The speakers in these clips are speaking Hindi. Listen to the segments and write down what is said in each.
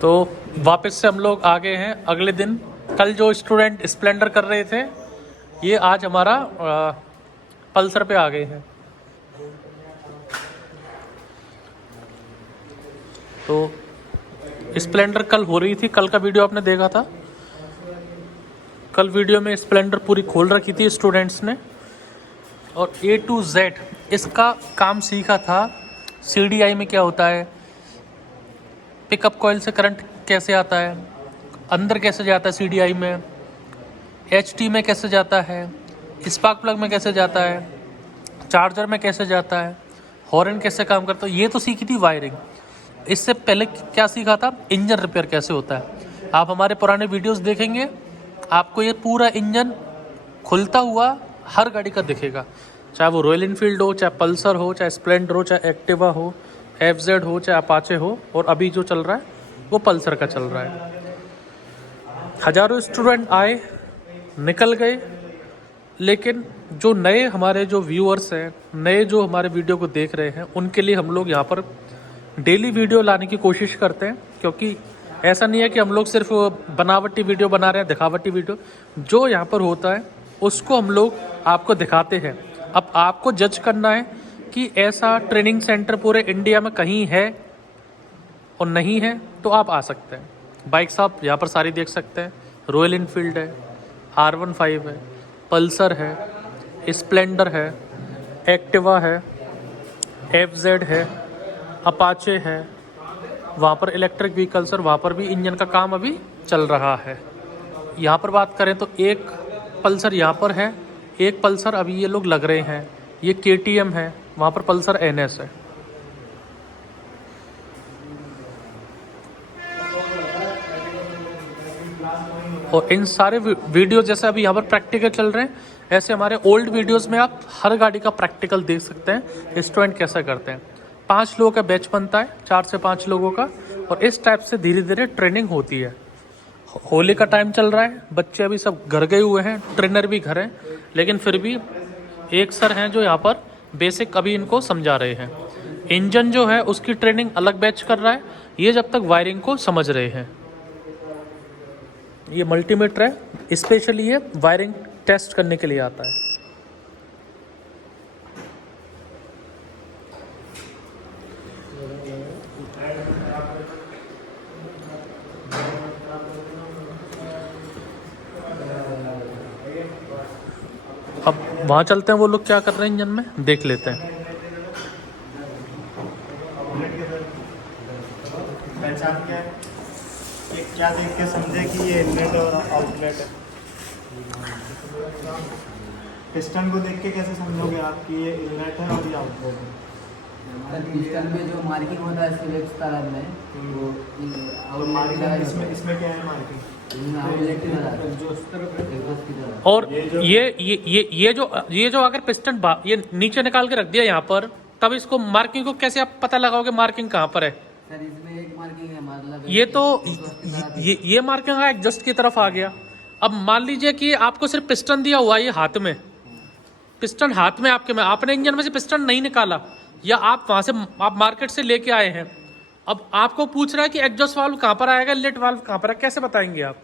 तो वापस से हम लोग आ गए हैं अगले दिन। कल जो स्टूडेंट स्प्लेंडर कर रहे थे, ये आज हमारा पल्सर पे आ गए हैं। तो स्प्लेंडर कल हो रही थी, कल का वीडियो आपने देखा था। कल वीडियो में स्प्लेंडर पूरी खोल रखी थी स्टूडेंट्स ने और A to Z इसका काम सीखा था। CDI में क्या होता है, पिकअप कॉइल से करंट कैसे आता है, अंदर कैसे जाता है CDI में, HT में कैसे जाता है, स्पार्क प्लग में कैसे जाता है, चार्जर में कैसे जाता है, हॉर्न कैसे काम करता है, ये तो सीखी थी वायरिंग। इससे पहले क्या सीखा था, इंजन रिपेयर कैसे होता है। आप हमारे पुराने वीडियोस देखेंगे, आपको ये पूरा इंजन खुलता हुआ हर गाड़ी का दिखेगा, चाहे वो रॉयल इनफील्ड हो, चाहे पल्सर हो, चाहे स्प्लेंडर हो, चाहे एक्टिवा हो, FZ हो, चाहे अपाचे हो, और अभी जो चल रहा है वो पल्सर का चल रहा है। हज़ारों स्टूडेंट आए, निकल गए, लेकिन जो नए हमारे जो व्यूअर्स हैं, नए जो हमारे वीडियो को देख रहे हैं, उनके लिए हम लोग यहाँ पर डेली वीडियो लाने की कोशिश करते हैं। क्योंकि ऐसा नहीं है कि हम लोग सिर्फ बनावटी वीडियो बना रहे हैं, दिखावटी वीडियो। जो यहाँ पर होता है उसको हम लोग आपको दिखाते हैं। अब आपको जज करना है कि ऐसा ट्रेनिंग सेंटर पूरे इंडिया में कहीं है और नहीं है, तो आप आ सकते हैं। बाइक्स आप यहाँ पर सारी देख सकते हैं। रॉयल इनफील्ड है, R15 है, पल्सर है, स्प्लेंडर है, एक्टिवा है, FZ है, अपाचे है। वहाँ पर इलेक्ट्रिक व्हीकल्स और वहाँ पर भी इंजन का काम अभी चल रहा है। यहाँ पर बात करें तो एक पल्सर यहाँ पर है, एक पल्सर अभी ये लोग लग रहे हैं, ये KTM है, वहाँ पर पल्सर NS है। और इन सारे वीडियो जैसे अभी यहाँ पर प्रैक्टिकल चल रहे हैं, ऐसे हमारे ओल्ड वीडियोस में आप हर गाड़ी का प्रैक्टिकल देख सकते हैं, स्टूडेंट कैसा करते हैं। 5 लोगों का बैच बनता है, 4 से 5 लोगों का, और इस टाइप से धीरे धीरे ट्रेनिंग होती है। होली का टाइम चल रहा है, बच्चे अभी सब घर गए हुए हैं, ट्रेनर भी घर हैं, लेकिन फिर भी एक सर हैं जो यहाँ पर बेसिक अभी इनको समझा रहे हैं। इंजन जो है उसकी ट्रेनिंग अलग बैच कर रहा है, ये जब तक वायरिंग को समझ रहे हैं। ये मल्टीमीटर है, स्पेशली ये वायरिंग टेस्ट करने के लिए आता है। अब वहाँ चलते हैं, वो लोग क्या कर रहे हैं इंजन में, देख लेते हैं। पहचान क्या है, ये क्या देख के समझे कि ये इनलेट और आउटलेट है। पिस्टन को देख के कैसे समझोगे आप कि ये इनलेट है और ये आउटलेट है। पिस्टन में जो मार्किंग होता है स्लेब्स तरफ में, वो मार्किंग इसमें क्या है मार्किंग, और ये जो अगर पिस्टन ये नीचे निकाल के रख दिया यहाँ पर, तब इसको मार्किंग को कैसे आप पता लगाओगे मार्किंग कहाँ पर है। सर इसमें एक मार्किंग है, मतलब ये तो ये मार्किंग का एग्जस्ट की तरफ आ गया। अब मान लीजिए कि आपको सिर्फ पिस्टन दिया हुआ है, ये हाथ में पिस्टन हाथ में आपके में, आपने इंजन में से पिस्टन नहीं निकाला, या आप वहां से आप मार्केट से लेके आए हैं, अब आपको पूछ रहा है कि एग्जॉस्ट वाल्व कहाँ पर आएगा, इनलेट वाल्व कहाँ पर है, कैसे बताएंगे आप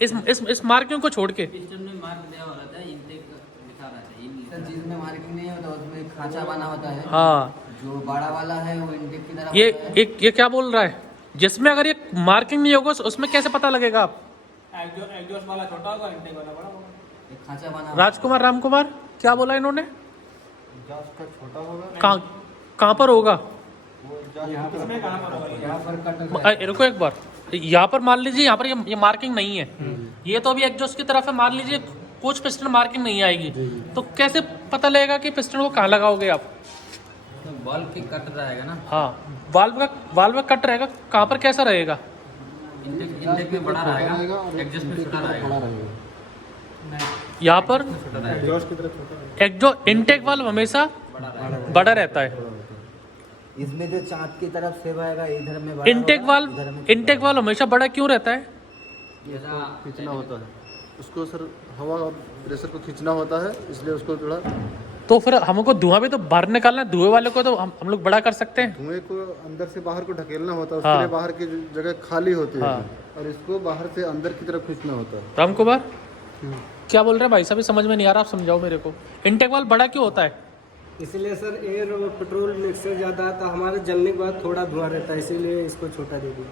इस मार्किंग को छोड़ के। पिस्टन में मार्क दिया हुआ रहता है, इनटेक लिखा रहता है। सर जिसमें मार्किंग नहीं होता उसमें खांचा बना होता है। हाँ, जो बड़ा वाला है वो इंटेक की तरफ ये होता है। ये क्या बोल रहा है, जिसमें अगर ये मार्किंग नहीं होगा उसमें कैसे पता लगेगा आप। एग्जॉस्ट वाला छोटा होगा, इंटेक वाला बड़ा होगा। एक खांचा बना राजकुमार रामकुमार क्या बोला इन्होंने, एग्जॉस्ट का छोटा होगा, कहाँ पर होगा, इसमें कहाँ पर होगा, यहाँ पर कट रुको एक बार, यहाँ पर मान लीजिए यहाँ पर ये मार्किंग नहीं है, ये तो अभी एग्जॉस्ट की तरफ है, मान लीजिए कुछ पिस्टन मार्किंग नहीं आएगी, तो कैसे पता लगेगा कि पिस्टन को कहाँ लगाओगे आप। बल्ब की कट रहेगा ना, हाँ, वाल्व का कट रहेगा, कहाँ पर कैसा रहेगा, इंटेक में बड़ा रहेगा, एग्जॉस्ट में छोटा रहेगा। यहाँ पर छोटा रहेगा, एग्जॉस्ट की तरफ छोटा एक जो इनटेक वाल्व हमेशा बड़ा रहता है। इसमें जो चाँद की तरफ सेव आएगा इधर में बड़ा इनटेक होगा, वाल्व इधर में इनटेक वाल्व हमेशा बड़ा क्यों रहता है, जैसा खींचना होता है उसको सर, हवा और प्रेशर को खींचना होता है, इसलिए उसको थोड़ा तो फिर हमको धुआं भी तो बाहर निकालना है, धुएं वाले को तो हम लोग बड़ा कर सकते हैं। धुएं को अंदर से बाहर को ढकेलना होता है, उसके हाँ। लिए बाहर की जगह खाली होती है हाँ। और इसको बाहर से अंदर की तरफ खींचना होता है। राम कुमार क्या बोल रहे हैं भाई साहब, समझ में नहीं आ रहा, आप समझाओ मेरे को। इंटेक वाल्व बड़ा क्यों होता है? इसीलिए सर एयर और पेट्रोल मिक्सर ज़्यादा आता, हमारे जलने के बाद थोड़ा धुआं रहता है, इसीलिए इसको छोटा दे दिया।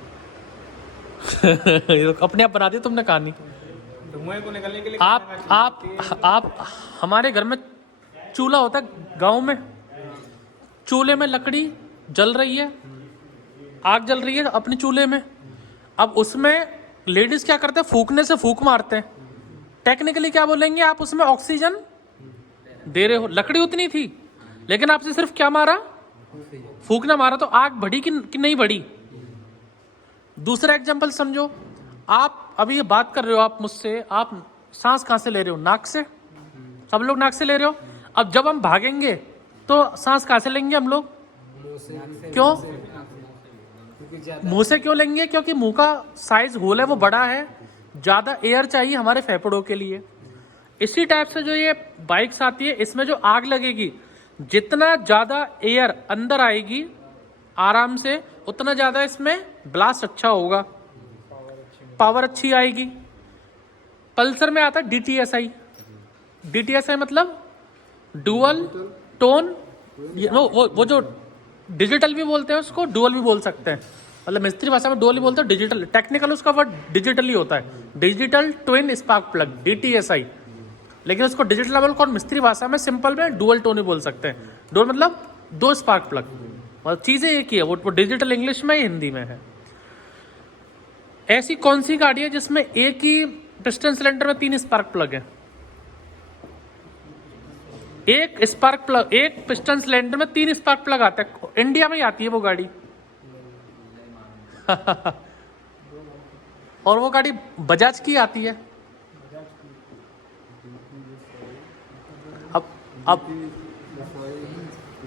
ये तो अपने आप बना दी तुमने कहानी। धुएं को निकलने के लिए आप हमारे घर में चूल्हा होता है गांव में, चूल्हे में लकड़ी जल रही है, आग जल रही है अपने चूल्हे में। अब उसमें लेडीज क्या करते हैं, फूकने से फूक मारते हैं। टेक्निकली क्या बोलेंगे, आप उसमें ऑक्सीजन दे रहे हो। लकड़ी उतनी थी लेकिन आपसे सिर्फ क्या मारा, फूकना मारा, तो आग बढ़ी कि नहीं बढ़ी। दूसरा एग्जांपल समझो, आप अभी ये बात कर रहे हो आप मुझसे, आप सांस कहाँ से ले रहे हो? नाक से। सब लोग नाक से ले रहे हो। अब जब हम भागेंगे तो सांस कहाँ से लेंगे हम लोग? क्यों? मुंह से क्यों लेंगे? क्योंकि मुंह का साइज होल है वो बड़ा है, ज्यादा एयर चाहिए हमारे फेफड़ों के लिए। इसी टाइप से जो ये बाइक्स आती है, इसमें जो आग लगेगी, जितना ज्यादा एयर अंदर आएगी आराम से, उतना ज्यादा इसमें ब्लास्ट अच्छा होगा, पावर अच्छी आएगी। पल्सर में आता है DTSI। DTSI मतलब डुअल टोन, वो जो डिजिटल भी बोलते हैं उसको, डुअल भी बोल सकते हैं। मतलब मिस्त्री भाषा में डुअल ही बोलते हैं, डिजिटल टेक्निकल उसका वर्ड डिजिटल ही होता है, digital twin spark plug DTSI। लेकिन उसको डिजिटल बोल और मिस्त्री भाषा में सिंपल में डुअल टोन ही बोल सकते हैं। डुअल मतलब 2 स्पार्क प्लग, मतलब चीजें एक ही है, वो डिजिटल इंग्लिश में हिंदी में है। ऐसी कौन सी गाड़ी है जिसमें एक ही पिस्टन सिलेंडर में 3 स्पार्क प्लग है? एक स्पार्क प्लग, एक पिस्टन सिलेंडर में 3 स्पार्क प्लग आता है, इंडिया में ही आती है वो गाड़ी। और वो गाड़ी बजाज की आती है। अब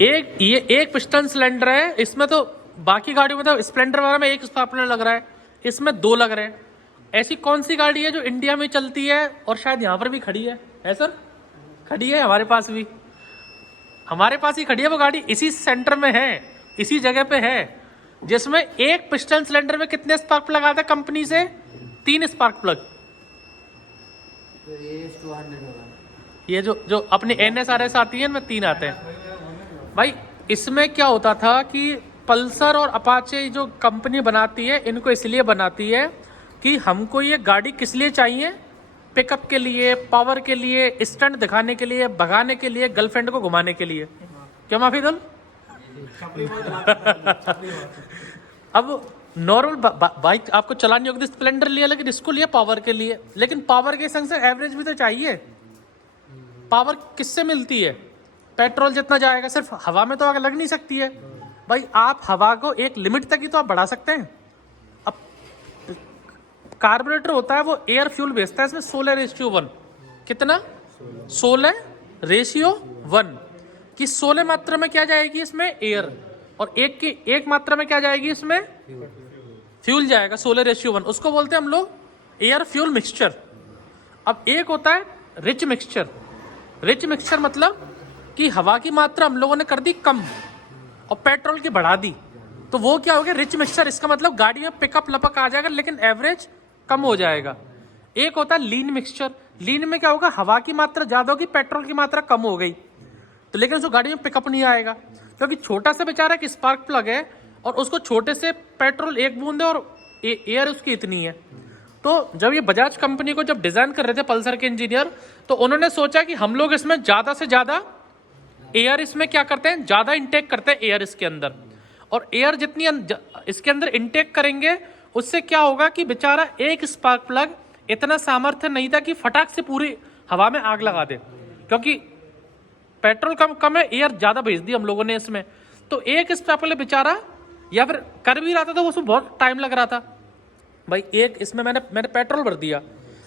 एक पिस्टन सिलेंडर है, इसमें तो बाकी गाड़ियों में तो स्प्लेंडर वगैरह में 1 स्पार्क प्लग लग रहा है, इसमें 2 लग रहे हैं। ऐसी कौन सी गाड़ी है जो इंडिया में चलती है और शायद यहाँ पर भी खड़ी है सर? खड़ी है हमारे पास भी, हमारे पास ही खड़ी है वो गाड़ी, इसी सेंटर में है, इसी जगह पे है, जिसमें एक पिस्टन सिलेंडर में कितने स्पार्क प्लग आते हैं कंपनी से? 3 स्पार्क प्लग। तो ये 200 होगा। ये जो अपने NSRS आती है इनमें 3 आते हैं। भाई इसमें क्या होता था कि पल्सर और अपाचे जो कंपनी बनाती है, इनको इसलिए बनाती है कि हमको ये गाड़ी किस लिए चाहिए? पिकअप के लिए, पावर के लिए, स्टंट दिखाने के लिए, भगाने के लिए, गर्लफ्रेंड को घुमाने के लिए। क्या माफीदुल? अब नॉर्मल बाइक आपको चलानी होगी, स्प्लेंडर लिया, लेकिन इसको लिया पावर के लिए। लेकिन पावर के संग से एवरेज भी तो चाहिए। पावर किससे मिलती है? पेट्रोल जितना जाएगा, सिर्फ हवा में तो आग लग नहीं सकती है भाई। आप हवा को एक लिमिट तक ही तो आप बढ़ा सकते हैं। अब कार्बोरेटर होता है वो एयर फ्यूल भेजता है, इसमें 16:1। कितना? 16:1 कि 16 मात्रा में क्या जाएगी इसमें? एयर। और एक मात्रा में क्या जाएगी इसमें? फ्यूल जाएगा, 16:1। उसको बोलते हैं हम लोग एयर फ्यूल मिक्सचर। अब एक होता है रिच मिक्सचर। रिच मिक्सचर मतलब कि हवा की मात्रा हम लोगों ने कर दी कम और पेट्रोल की बढ़ा दी, तो वो क्या हो गया? Rich mixture. इसका मतलब गाड़ी में पिकअप लपक आ जाएगा लेकिन एवरेज कम हो जाएगा। एक होता है लीन मिक्सचर। लीन में क्या होगा? हवा की मात्रा ज्यादा होगी, पेट्रोल की मात्रा कम हो गई, तो लेकिन उसको गाड़ी में पिकअप नहीं आएगा, क्योंकि छोटा सा बेचारा एक स्पार्क प्लग है और उसको छोटे से पेट्रोल 1 बूंद है और एयर उसकी इतनी है। तो जब ये बजाज कंपनी को जब डिजाइन कर रहे थे पल्सर के इंजीनियर, तो उन्होंने सोचा कि हम लोग इसमें ज्यादा से ज्यादा एयर इसमें क्या करते हैं? ज्यादा इंटेक करते हैं एयर इसके अंदर। और एयर जितनी इसके अंदर इंटेक करेंगे, उससे क्या होगा कि बेचारा एक स्पार्क प्लग इतना सामर्थ्य नहीं था कि फटाक से पूरी हवा में आग लगा दे, क्योंकि पेट्रोल कम है, एयर ज्यादा भेज दी हम लोगों ने इसमें। तो एक स्पार्क प्लग बेचारा या फिर कर भी रहा था तो उसमें बहुत टाइम लग रहा था। भाई एक इसमें मैंने पेट्रोल भर दिया,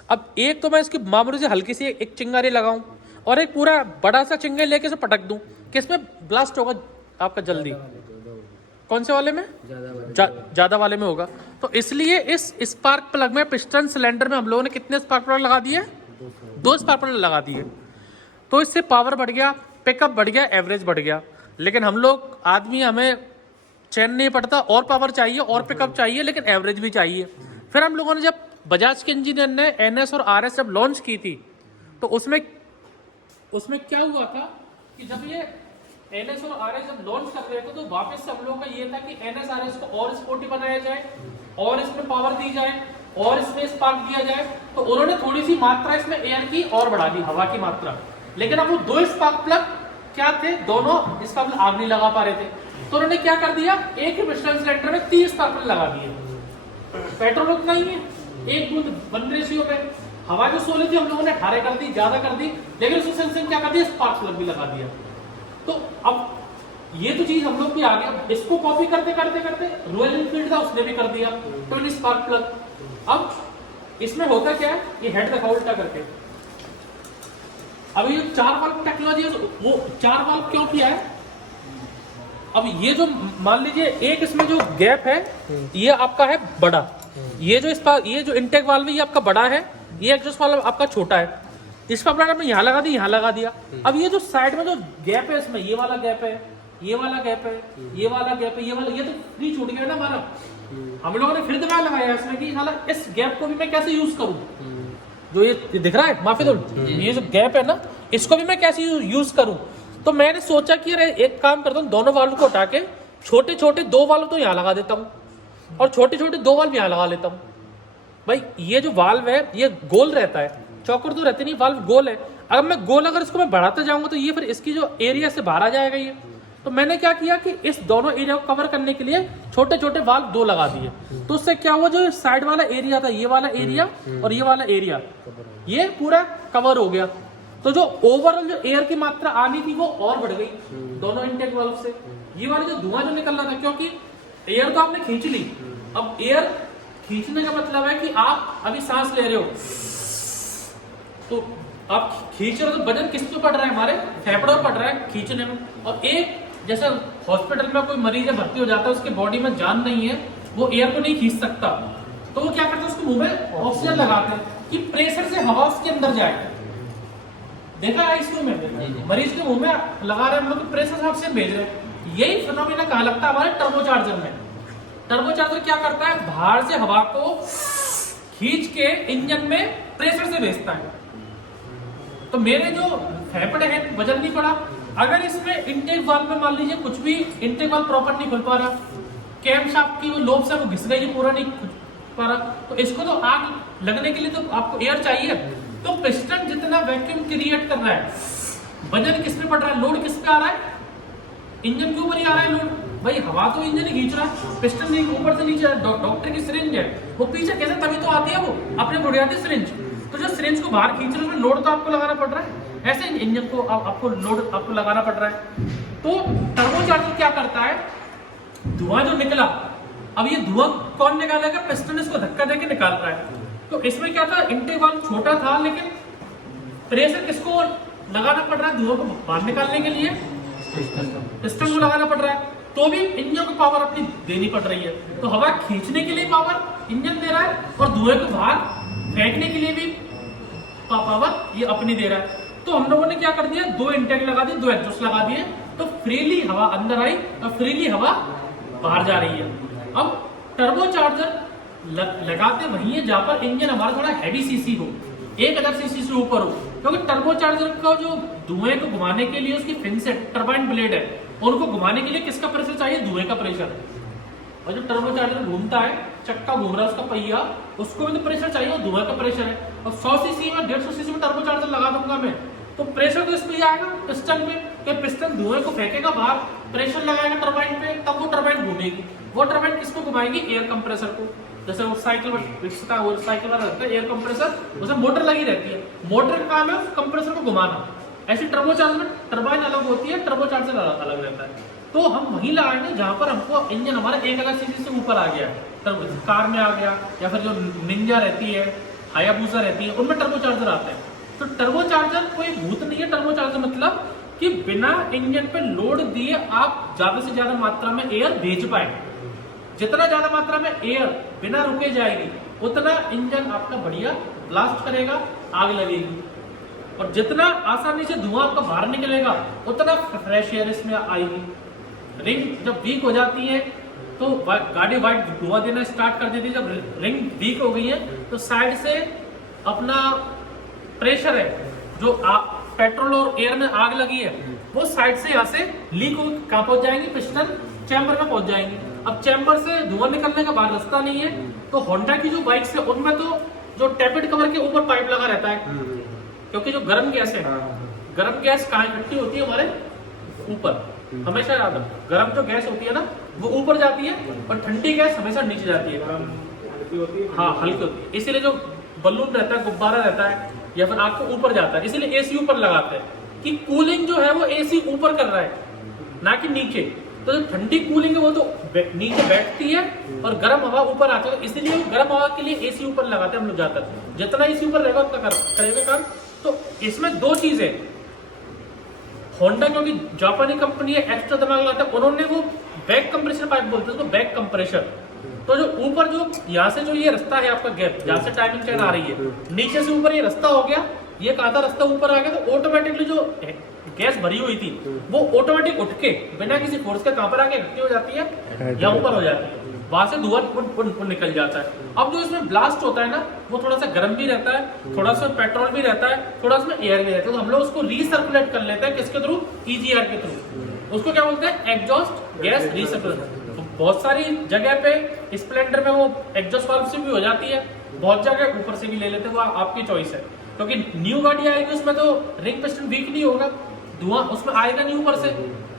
अब एक तो मैं इसकी मामूली से हल्की सी एक चिंगारी लगाऊं और एक पूरा बड़ा सा चिंगारी लेके इसे पटक दूं, किसमें ब्लास्ट होगा आपका जल्दी? कौन से वाले में? ज्यादा वाले में होगा। तो इसलिए इस स्पार्क प्लग में, पिस्टन सिलेंडर में हम लोगों ने कितने स्पार्क प्लग लगा दिए? 2 स्पार्क प्लग लगा दिए। तो इससे पावर बढ़ गया, पिकअप बढ़ गया, एवरेज बढ़ गया, लेकिन हम लोग आदमी, हमें चैन नहीं पड़ता, और पावर चाहिए और पिकअप चाहिए, लेकिन एवरेज भी चाहिए। फिर हम लोगों ने जब बजाज के इंजीनियर ने NS और RS जब लॉन्च की थी, तो उसमें क्या हुआ था कि जब ये NS और RS जब लॉन्च कर रहे थे, तो वापस से हम लोगों का ये था कि NS RS को और स्पोर्टी बनाया जाए, और इसमें पावर दी जाए, और इसमें स्पार्क दिया जाए। तो उन्होंने थोड़ी सी मात्रा इसमें एयर की और बढ़ा दी, हवा की मात्रा। लेकिन अब वो 2 स्पार्क प्लग क्या थे, दोनों इसका आग नहीं लगा पा रहे थे, तो उन्होंने क्या कर दिया, एक ही पिस्टन सिलेंडर में 3 स्पार्क प्लग लगा दिए। पेट्रोल उतना ही है, 1:1 रेशियो पे। हवा जो 16 थी हम लोगों ने 18 कर दी, ज्यादा कर दी, लेकिन उसको सेंसिंग क्या कर दिया, स्पार्क प्लग भी लगा दिया। तो अब ये तो चीज हम लोग भी आ गया, इसको कॉपी करते करते करते रॉयल एनफील्ड था, उसने भी कर दिया ट्विन स्पार्क प्लग। अब इसमें होता क्या है, ये हेड रखा उल्टा करके। अब ये 4 वाल्व टेक्नोलॉजी, वो 4 वाल्व क्यों किया है? अब ये जो मान लीजिए एक इसमें जो गैप है, ये आपका है बड़ा, ये जो इंटेक वाल्व है ये आपका बड़ा है, ये एग्जॉस्ट वाल्व आपका छोटा है। इसका प्लान आपने यहाँ लगा दिया, यहाँ लगा दिया। अब ये जो साइड में जो गैप है, इसमें ये वाला गैप है, ये वाला गैप है, ये वाला गैप है, ये तो फ्री छूट गया ना हमारा। हम लोगों ने फिर दिमाग लगाया इसमें कि साला इस गैप को भी मैं कैसे यूज करूं, जो ये दिख रहा है माफी दो, ये जो गैप है ना, इसको भी मैं कैसे यूज करूं। तो मैंने सोचा कि अरे एक काम करता हूँ, दोनों वाल्व को हटा के छोटे छोटे 2 वाल्व तो यहाँ लगा देता हूँ, और छोटे छोटे 2 वाल्व यहाँ लगा लेता हूँ। भाई ये जो वाल्व है ये गोल रहता है, चौकर तो रहते नहीं, वाल्व गोल है। अगर मैं गोल अगर इसको मैं बढ़ाते जाऊंगा तो ये फिर इसकी जो एरिया से बाहर आ जाएगा ये। तो मैंने क्या किया कि इस दोनों एरिया को कवर करने के लिए छोटे छोटे वाल्व 2 लगा दिए। तो उससे क्या हुआ, जो साइड वाला एरिया था, ये वाला एरिया और ये वाला एरिया, ये पूरा कवर हो गया। तो जो ओवरऑल जो एयर की मात्रा आनी थी वो और बढ़ गई दोनों इनटेक वाल्व से। ये वाला जो धुआं जो निकल रहा था, क्योंकि एयर तो आपने खींच ली, अब एयर खींचने का मतलब है कि आप अभी सांस ले रहे हो, तो आप खींच रहे हो, तो वजन किस पे पड़ रहा है, हमारे फेफड़ों पर पड़ रहा है खींचने में। और एक जैसे हॉस्पिटल में कोई मरीज है, भर्ती हो जाता है, उसके बॉडी में जान नहीं है, वो एयर को नहीं खींच सकता, तो वो क्या करते हैं, उसके मुंह में ऑक्सीजन लगाते हैं कि प्रेशर से हवा उसके अंदर जाए। देखा है आईसीयू में मरीज के मुंह में लगा रहे हैं हम लोग, प्रेशर से ऑक्सीजन भेज रहे हैं। यही फिनोमिना कहा लगता है हमारे टर्बोचार्जर में। टर्बोचार्जर क्या करता है, बाहर से हवा को खींच के इंजन में प्रेशर से भेजता है। तो मेरे जो फेफड़े हैं वजन नहीं पड़ा। अगर इसमें इंटेक वाल्व में मान लीजिए कुछ भी इंटेक वाल्व प्रॉपर नहीं खुल पा रहा, कैम शाफ्ट की वो लोब से वो घिस गई, पूरा नहीं खुल पा रहा, तो इसको तो आग लगने के लिए तो आपको एयर चाहिए। तो पिस्टन जितना वैक्यूम क्रिएट कर रहा है, वजन किस पे पड़ रहा है, लोड किस पे आ रहा है, इंजन के ऊपर ही आ रहा है लोड। भाई हवा तो इंजन ही खींच रहा है, पिस्टन नहीं ऊपर से नीचे। डॉक्टर की सिरिंज है, वो पीछे कैसे, तभी तो आती है वो अपने बुढ़ियाती सिरिंज। तो जो सिरिंज को बाहर खींच रहे हैं, लोड तो आपको लगाना पड़ रहा है, ऐसे इंजन को आपको लोड आपको लगाना पड़ रहा है। तो टर्बोचार्जर क्या करता है, धुआं जो निकला, अब ये धुआं कौन निकालेगा, पिस्टन इसको धक्का देके निकाल रहा है। तो इसमें क्या था, इंटेक वाल्व छोटा था, लेकिन प्रेशर किसको लगाना पड़ रहा है, धुआं को बाहर निकालने के लिए पिस्टन को लगाना पड़ रहा है। तो भी इंजन को पावर अपनी देनी पड़ रही है। तो हवा खींचने के लिए पावर इंजन दे रहा है, और धुएं को बाहर फेंकने के लिए भी पावर ये अपनी दे रहा है। तो हम लोगों ने क्या कर दिया, 2 इंटेक लगा दिए, 2 एग्जॉस्ट लगा दिए, तो फ्रीली हवा अंदर आई और फ्रीली हवा बाहर जा रही है। अब टर्बोचार्जर लगाते वहीं है जहां पर इंजन हमारा थोड़ा हैवी सीसी हो, 1000 सीसी से ऊपर हो, क्योंकि टर्बोचार्जर का जो धुएं को घुमाने के लिए उसकी फिन से टरबाइन ब्लेड है, उनको घुमाने के लिए किसका प्रेशर चाहिए, धुएं का प्रेशर। और जो टर्बोचार्जर घूमता है, चक्का घूम रहा है उसका पहिया, उसको भी तो प्रेशर चाहिए, और धुएं का प्रेशर है। और 100 सीसी में 150 सीसी में टर्बोचार्जर लगा दूंगा मैं, तो प्रेशर तो इस पे आएगा पिस्टन पे, कि पिस्टन धुएं को फेंकेगा बाहर, प्रेशर लगाएगा टरबाइन पे, तब वो टरबाइन घूमेगी। वो टरबाइन किसको घुमाएगी, एयर कंप्रेसर को। जैसे वो साइकिल रहता है एयर कंप्रेसर, उसमें मोटर लगी रहती है, मोटर का काम है कंप्रेसर को घुमाना। ऐसी टर्बोचार्जर में टरबाइन अलग होती है, टर्बोचार्जर अलग रहता है। तो हम वहीं लगाएंगे जहां पर हमको इंजन हमारा 1000 सीसी से ऊपर आ गया, कार में आ गया, या फिर जो निंजा रहती है, हायाबुसा रहती है, उनमें टर्बोचार्जर आते हैं। तो टर्बोचार्जर कोई भूत नहीं है। टर्बोचार्जर मतलब कि बिना इंजन पे लोड दिए आप ज्यादा से ज्यादा मात्रा में एयर भेज पाए। जितना ज्यादा मात्रा में एयर बिना रुके जाएगी, उतना इंजन आपका बढ़िया ब्लास्ट करेगा, आग लगेगी। और जितना आसानी से धुआं आपका बाहर निकलेगा उतना फ्रेश एयर इसमें आएगी। रिंग जब वीक हो जाती है तो गाड़ी वाइट धुआं देना स्टार्ट कर देती है। जब रिंग वीक हो गई है तो साइड से अपना प्रेशर है, जो पेट्रोल और एयर में आग लगी है, वो साइड से यहाँ से लीक हो कहाँ पहुंच जाएंगी, पिस्टन चैम्बर में पहुंच जाएंगी। अब चैम्बर से धुआं निकलने का बाहर रास्ता नहीं है, तो होंडा की जो बाइक्स है उनमें तो जो टेपिड कवर के ऊपर पाइप लगा रहता है, क्योंकि जो गर्म गैस है, गर्म गैस कहाँ इकट्ठी होती है, हमारे ऊपर। हमेशा याद है, गर्म जो गैस होती है ना वो ऊपर जाती है और ठंडी गैस हमेशा नीचे जाती है। हाँ, हल्की होती है। इसीलिए जो बलून रहता है, गुब्बारा रहता है या फिर आग को ऊपर जाता है, इसीलिए एसी ऊपर लगाते हैं कि कूलिंग जो है वो एसी ऊपर कर रहा है, ना कि नीचे। तो जो ठंडी कूलिंग है वो तो नीचे बैठती है और गर्म हवा ऊपर आती है, इसलिए गर्म हवा के लिए एसी ऊपर लगाते हैं हम लोग ज्यादातर। जितना एसी ऊपर रहेगा उतना करेगा काम। तो इसमें दो चीजें, होंडा क्योंकि जापानी कंपनी है, एक्स्ट्रा दिमाग लगाता है, उन्होंने वो बैक कंप्रेसर पाइप बोलते हैं उसको, बैक कंप्रेसर। तो जो ऊपर जो यहाँ से जो ये रास्ता है आपका गैप, जहाँ से टाइमिंग चेन आ रही है, नीचे से ऊपर ये रास्ता हो गया, ये कहा था रास्ता ऊपर आ गया, तो ऑटोमेटिकली जो गैस भरी हुई थी वो ऑटोमेटिक उठ के बिना किसी फोर्स के कहाँ पर आके इकट्ठी हो जाती है, यहाँ ऊपर हो जाती है, वहां से धुआं निकल जाता है। अब जो इसमें ब्लास्ट होता है ना वो थोड़ा सा गर्म भी रहता है, थोड़ा सा पेट्रोल भी रहता है, थोड़ा सा एयर भी रहता है, तो हम लोग उसको रीसर्कुलेट कर लेते हैं। किसके थ्रू? ईजीआर के थ्रू। उसको क्या बोलते हैं? Exhaust gas recirculate. तो बहुत सारी जगह पे स्प्लेंडर में वो एग्जॉस्ट वाल्व से भी हो जाती है, बहुत जगह ऊपर से भी ले लेते हैं, वो आपकी चॉइस है। क्योंकि न्यू गाड़ी आएगी उसमें तो रिंग पिस्टन वीक नहीं होगा, धुआं उसमें आएगा नहीं ऊपर से,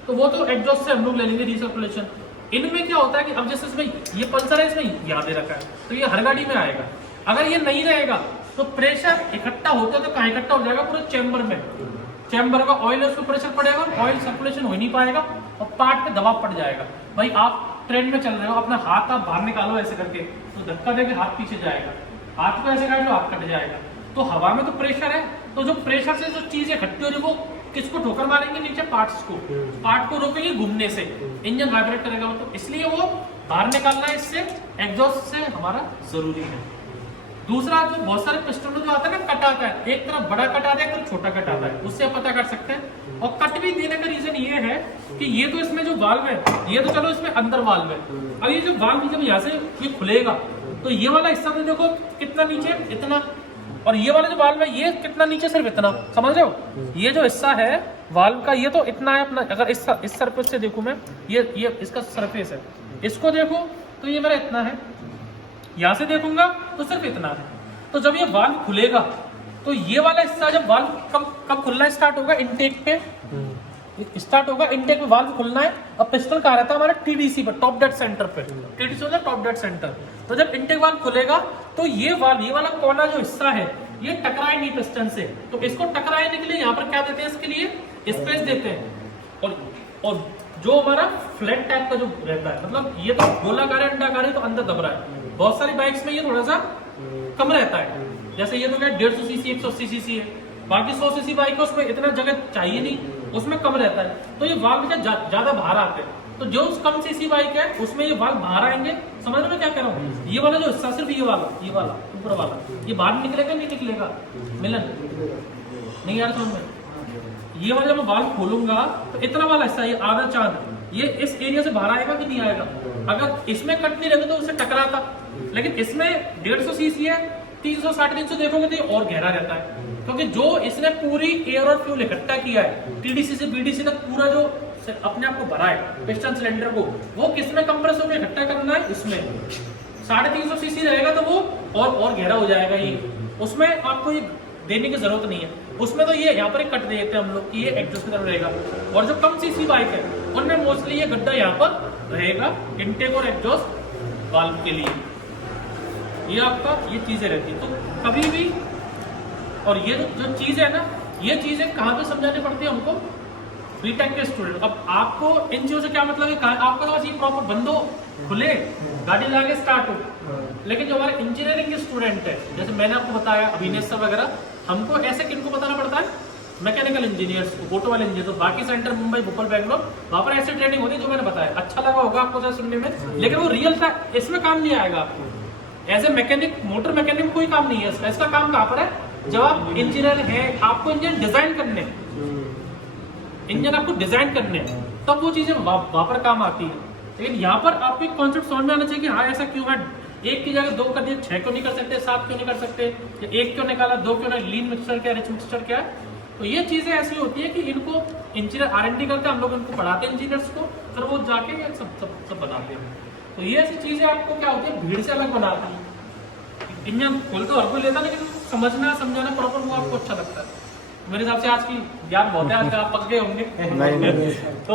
तो वो तो एग्जॉस्ट से हम लोग ले लेंगे रीसर्कुलेशन। इनमें क्या होता है कि अब जैसे इसमें ये पल्सर है, इसमें याद रखा है, तो ये हर गाड़ी में आएगा। अगर ये नहीं रहेगा तो प्रेशर इकट्ठा होता है तो कहाँ इकट्ठा हो जाएगा? पूरे चैम्बर में। चैम्बर का ऑयल उस पर प्रेशर पड़ेगा, ऑयल सर्कुलेशन हो ही नहीं पाएगा और पार्ट पे दबाव पड़ जाएगा। भाई आप ट्रेन में चल रहे हो, अपना हाथ आप बाहर निकालो ऐसे करके, तो धक्का देके हाथ पीछे जाएगा, हाथ को ऐसे काट लो हाथ कट जाएगा। तो हवा में तो प्रेशर है, तो जो प्रेशर से जो चीजें इकट्ठी हो रही वो किसको ठोकर मारेंगे? नीचे पार्ट्स को, पार्ट को रोकेंगे घूमने से, इंजन वाइब्रेट करेगा। तो इसलिए वो बाहर निकालना है इससे, एग्जॉस्ट से हमारा जरूरी है। दूसरा जो बहुत सारे पिस्टन में जो आता है ना, कट आता है, एक तरफ बड़ा कट आता है, एक तरफ छोटा कट आता है, उससे आप पता कर सकते हैं। और कट भी देने का रीजन ये है कि ये तो इसमें जो वाल्व है, ये तो चलो इसमें अंदर वाल्व है, अब ये जो वाल्व जब यहाँ से ये खुलेगा तो ये वाला हिस्सा तो देखो कितना नीचे, इतना, और ये वाला जो वाल्व है ये कितना नीचे, सिर्फ इतना, समझ रहे हो? ये जो हिस्सा है वाल्व का ये तो इतना है अपना। अगर इस सरफेस से देखूं मैं, ये इसका सरफेस है, इसको देखो तो ये मेरा इतना है, यहां से देखूंगा तो सिर्फ इतना है। तो जब ये वाल्व खुलेगा तो ये वाला हिस्सा, जब वाल्व कब खुलना स्टार्ट होगा? इनटेक पे स्टार्ट होगा, इनटेक में वाल्व खुलना है। अब पिस्टन कहाँ रहता है? हमारा टीडीसी पर, टॉप डेड सेंटर पे। टीडीसी होता है टॉप डेड सेंटर। तो जब इनटेक वाल्व खुलेगा तो ये वाल्व, ये वाला कोना जो हिस्सा है ये टकराए नहीं पिस्टन से, तो इसको टकराने के लिए यहाँ पर क्या देते हैं? इसके लिए स्पेस देते हैं। और जो हमारा फ्लैट टाइप का जो रहता है, मतलब ये तो गोलाकार है, अंडाकार है, तो अंदर दब रहा है। बहुत सारी बाइक्स में ये थोड़ा सा कम रहता है, जैसे ये तो क्या 150 सीसी 180 सीसी है, बाकी 100 सीसी बाइक है उसमें इतना जगह चाहिए नहीं, उसमें कम रहता है, तो ये वाल्व ज्यादा बाहर आते हैं। तो जो कम सीसी बाइक है उसमें ये वाल्व बाहर आएंगे। समझ रहे हो मैं क्या कह रहा हूँ? ये वाला जो हिस्सा, सिर्फ ये वाला ऊपर वाला, ये बाहर निकलेगा नहीं निकलेगा? मिलन नहीं यार समझ में? ये वाला जब मैं वाल्व खोलूंगा तो इतना वाला हिस्सा, ये आधा चांद, ये इस एरिया से बाहर आएगा कि नहीं आएगा? अगर इसमें कट नहीं रहेगा तो उससे टकराता, लेकिन इसमें 150 सीसी है, 300 350 देखोगे तो ये और गहरा रहता है, क्योंकि जो इसने पूरी एयर और फ्यूल इकट्ठा किया है टीडीसी से बीडीसी तक, पूरा जो अपने आप को भरा है पिस्टन सिलेंडर को, वो किसमें कंप्रेस होकर इकट्ठा करना है? इसमें 350 सीसी रहेगा तो वो और गहरा हो जाएगा। ये उसमें आपको ये देने की जरूरत नहीं है, उसमें तो ये यहाँ पर कट देते हैं हम लोग कि ये एग्जॉस्ट की तरफ रहेगा। और जो कम सीसी बाइक है उनमें मोस्टली ये गड्ढा यहाँ पर रहेगा इनटेक और एग्जॉस्ट वाल्व के लिए, ये आपका ये चीजें रहती है। तो कभी भी, और ये जो चीज है ना, ये चीजें कहाँ पे समझानी पड़ती है हमको? बीटेक के स्टूडेंट। अब आपको इन चीजों से क्या मतलब है? आपका तो बस ये प्रॉपर बंद हो, खुले, गाड़ी लगा स्टार्ट हो। लेकिन जो हमारे इंजीनियरिंग के स्टूडेंट है, जैसे मैंने आपको बताया अभिनेश सर वगैरह, हमको ऐसे किनको बताना पड़ता है? मैकेनिकल इंजीनियर्स को, ऑटो वाले इंजीनियर। तो बाकी सेंटर मुंबई, भोपाल, बैंगलोर, वहाँ पर ऐसी ट्रेनिंग होती है जो मैंने बताया। अच्छा लगा होगा आपको सुनने में, लेकिन वो रियल था, इसमें काम नहीं आएगा आपको। As a mechanic, motor mechanic कोई काम नहीं है इसका। इसका काम कहाँ पर है? जब आप इंजीनियर हैं, आपको इंजन डिजाइन करने हैं, इंजन आपको डिजाइन करने हैं, तब वो चीजें वहां पर काम आती है। लेकिन यहाँ पर आपको एक कॉन्सेप्ट समझ में आना चाहिए कि हाँ ऐसा क्यों है, एक की जगह 2 कर दिया, 6 क्यों नहीं कर सकते, 7 क्यों नहीं कर सकते, या 1 क्यों निकाला, 2 क्यों नहीं, लीन मिक्सचर क्या, रिच मिक्सचर क्या है। तो ये चीजें ऐसी होती है कि इनको इंजीनियर R&D करके हम लोग इनको पढ़ाते हैं इंजीनियर्स को, फिर वो जाके ये सब बनाते हैं। तो ये ऐसी चीजें आपको क्या होती है, भीड़ से अलग बनाती है। इंजन खोल तो हर कोई लेता, लेकिन समझना समझाना प्रॉपर वो आपको अच्छा लगता है। मेरे हिसाब से आज की ज्ञान बहुत है, आज का आप पक गए होंगे।